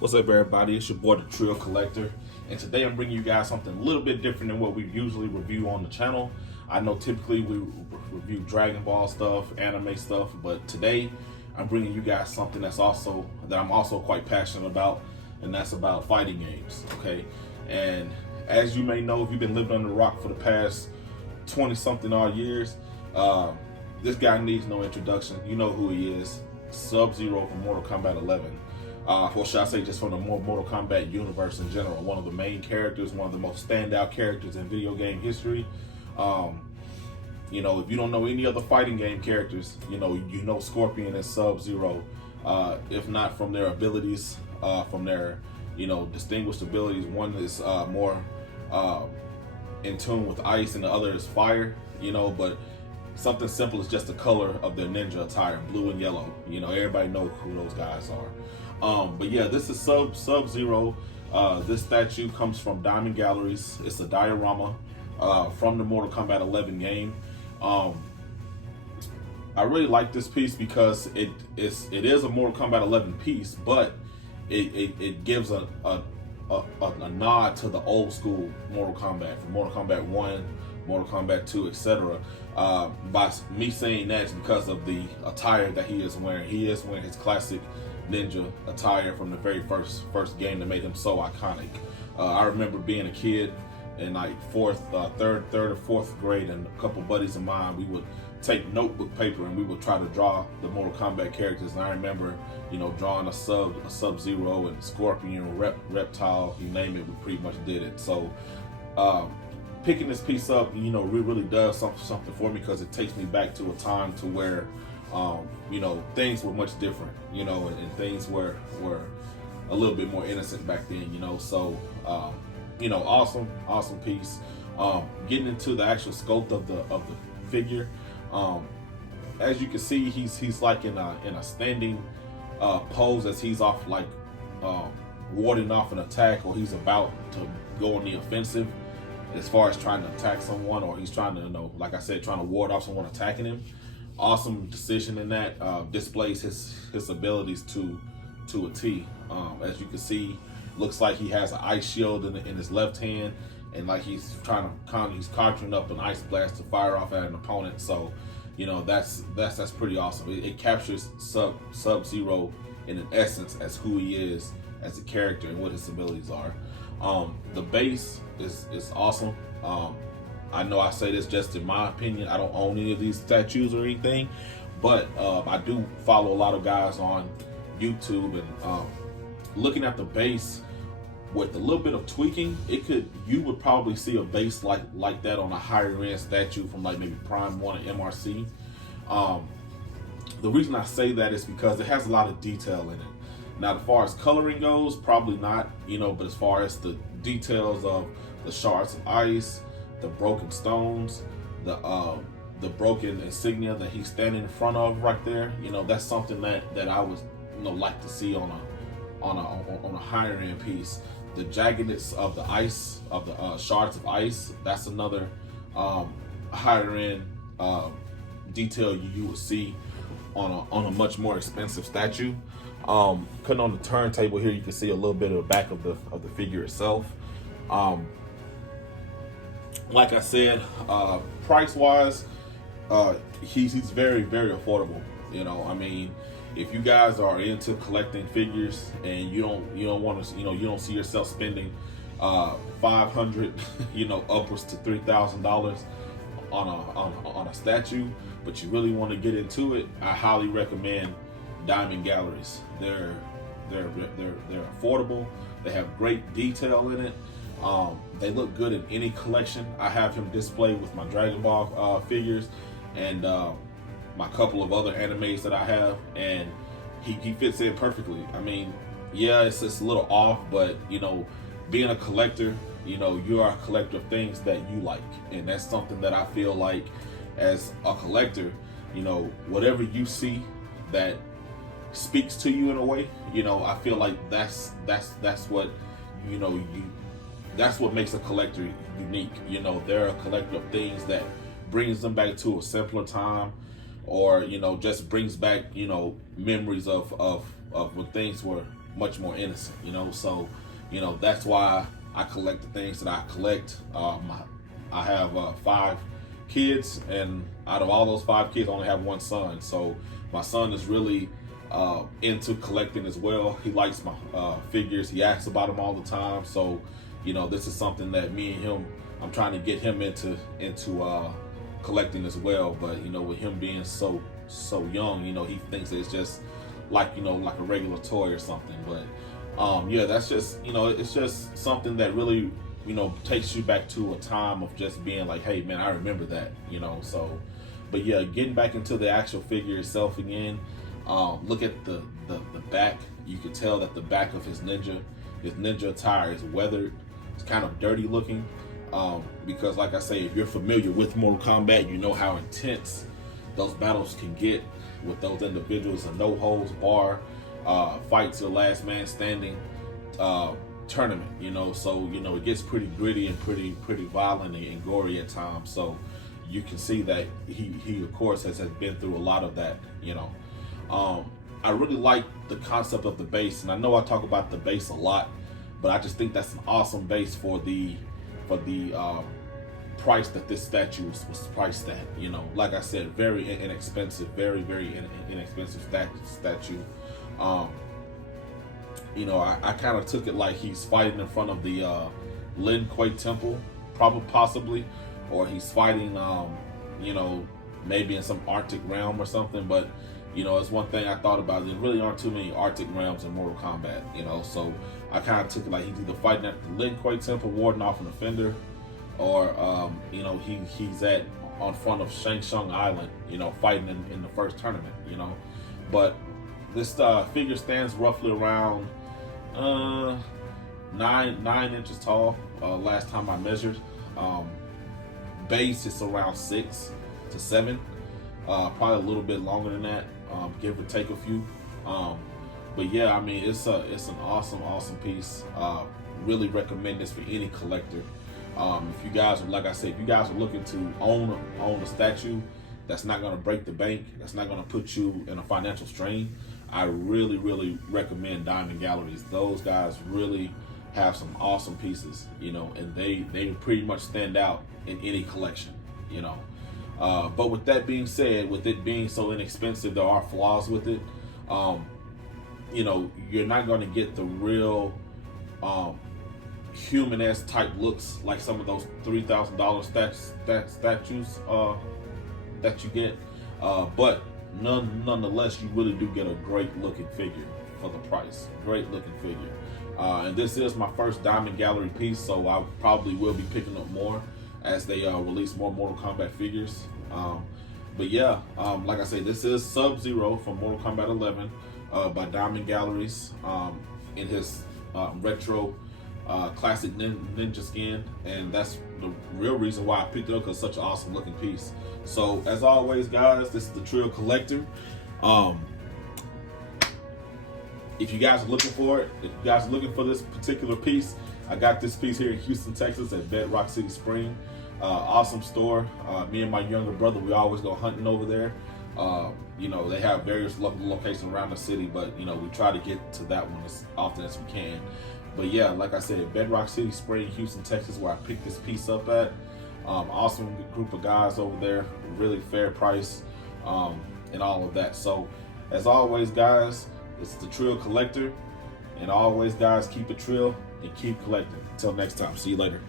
What's up, everybody? It's your boy, the Trill Collector, and today I'm bringing you guys something a little bit different than what we usually review on the channel. I know typically we review Dragon Ball stuff, anime stuff, but today I'm bringing you guys something that I'm also quite passionate about, and that's about fighting games. Okay, and as you may know, if you've been living under a rock for the past 20-something odd years, this guy needs no introduction. You know who he is: Sub-Zero from Mortal Kombat 11. Or should I say just from the Mortal Kombat universe in general. One of the main characters, one of the most standout characters in video game history. You know, if you don't know any other fighting game characters, you know Scorpion and Sub-Zero. If not from their abilities, from their, distinguished abilities. One is more in tune with ice and the other is fire, but something simple as just the color of their ninja attire, blue and yellow. Everybody knows who those guys are. But yeah, this is Sub-Zero. This statue comes from Diamond Galleries. It's a diorama from the Mortal Kombat 11 game. I really like this piece because it is a Mortal Kombat 11 piece, but it gives a nod to the old school Mortal Kombat, from Mortal Kombat 1, Mortal Kombat 2, etc. By me saying that is because of the attire that he is wearing. He is wearing his classic ninja attire from the very first game that made him so iconic. I remember being a kid in like third or fourth grade, and a couple buddies of mine, we would take notebook paper and we would try to draw the Mortal Kombat characters. And I remember, drawing a Sub-Zero and Scorpion, Reptile, you name it, we pretty much did it. So picking this piece up, really does something for me, because it takes me back to a time to where things were much different, and things were a little bit more innocent back then, so awesome piece. Getting into the actual sculpt of the figure, as you can see, he's like in a standing pose, as he's off, like warding off an attack, or he's about to go on the offensive as far as trying to attack someone, or he's trying to, like I said, trying to ward off someone attacking him. Awesome decision in that. Displays his abilities to a T. As you can see, looks like he has an ice shield in his left hand, and like he's conjuring up an ice blast to fire off at an opponent. So, that's pretty awesome. It captures Sub-Zero in an essence as who he is as a character and what his abilities are. The base is awesome. I know I say this just in my opinion. I don't own any of these statues or anything, but I do follow a lot of guys on YouTube, and looking at the base with a little bit of tweaking, you would probably see a base like that on a higher end statue from like maybe Prime 1 or MRC. The reason I say that is because it has a lot of detail in it. Now, as far as coloring goes, probably not, but as far as the details of the shards of ice, the broken stones, the broken insignia that he's standing in front of right there, that's something that I would like to see on a higher end piece. The jaggedness of the ice, of the shards of ice, that's another higher end detail you would see on a much more expensive statue. Cutting on the turntable here, you can see a little bit of the back of the figure itself. Like I said, price wise, he's very, very affordable. I mean, if you guys are into collecting figures and you don't want to, you don't see yourself spending $500, upwards to $3,000 on a statue, but you really want to get into it, I highly recommend Diamond Galleries. They're affordable. They have great detail in it. They look good in any collection. I have him displayed with my Dragon Ball figures and my couple of other animes that I have, and he fits in perfectly. I mean, yeah, it's a little off, but being a collector, you are a collector of things that you like, and that's something that I feel like as a collector, whatever you see that speaks to you in a way, I feel like that's what that's what makes a collector unique. They're a collector of things that brings them back to a simpler time, or just brings back memories of when things were much more innocent, you know. So, you know, that's why I collect the things that I collect. I have 5 kids, and out of all those 5 kids, I only have 1 son. So my son is really into collecting as well. He likes my figures. He asks about them all the time. So, you know, this is something that me and him, I'm trying to get him into collecting as well. But, you know, with him being so young, you know, he thinks that it's just like, you know, like a regular toy or something. But yeah, that's just, you know, it's just something that really, you know, takes you back to a time of just being like, hey man, I remember that, you know. So, but yeah, getting back into the actual figure itself again, look at the back. You can tell that the back of his ninja attire is weathered. It's kind of dirty looking, because like I say, if you're familiar with Mortal Kombat, you know how intense those battles can get with those individuals. A no holds bar fight to the last man standing tournament, you know. So, you know, it gets pretty gritty and pretty violent and gory at times. So you can see that he of course has been through a lot of that, you know. I really like the concept of the base, and I know I talk about the base a lot, but I just think that's an awesome base for the price that this statue was priced at. You know, like I said, very inexpensive, very inexpensive statue. You know, I kind of took it like he's fighting in front of the Lin Kuei Temple, possibly, or he's fighting, you know, maybe in some Arctic realm or something. But, you know, it's one thing I thought about. There really aren't too many Arctic realms in Mortal Kombat, you know. So I kind of took it like he's either fighting at the Lin Kuei Temple, warding off an offender, or you know, he's on front of Shang Tsung Island, you know, fighting in the first tournament, you know. But this figure stands roughly around 9 inches tall. Last time I measured. Base is around 6 to 7. Probably a little bit longer than that, give or take a few. But yeah, I mean, it's an awesome piece. Really recommend this for any collector. If you guys, like I said, if you guys are looking to own a statue that's not going to break the bank, that's not going to put you in a financial strain, I really recommend Diamond Galleries. Those guys really have some awesome pieces, you know, and they pretty much stand out in any collection, you know. But with that being said, with it being so inexpensive, there are flaws with it. You know, you're not going to get the real human-esque type looks like some of those $3,000 statues that you get. But nonetheless, you really do get a great looking figure for the price. Great looking figure. And this is my first Diamond Gallery piece, so I probably will be picking up more as they release more Mortal Kombat figures. But yeah, like I say, this is Sub-Zero from Mortal Kombat 11 by Diamond Galleries in his retro classic ninja skin, and that's the real reason why I picked it up, because it's such an awesome looking piece. So as always, guys, this is the Trio Collector. If you guys are looking for it, if you guys are looking for this particular piece, I got this piece here in Houston, Texas at Bedrock City Spring. Awesome store. Me and my younger brother, we always go hunting over there. You know, they have various locations around the city, but you know, we try to get to that one as often as we can. But yeah, like I said, Bedrock City Spring, Houston, Texas, where I picked this piece up at. Awesome group of guys over there, really fair price, and all of that. So as always, guys, it's the Trio Collector, and always, guys, keep it trill and keep collecting. Until next time, see you later.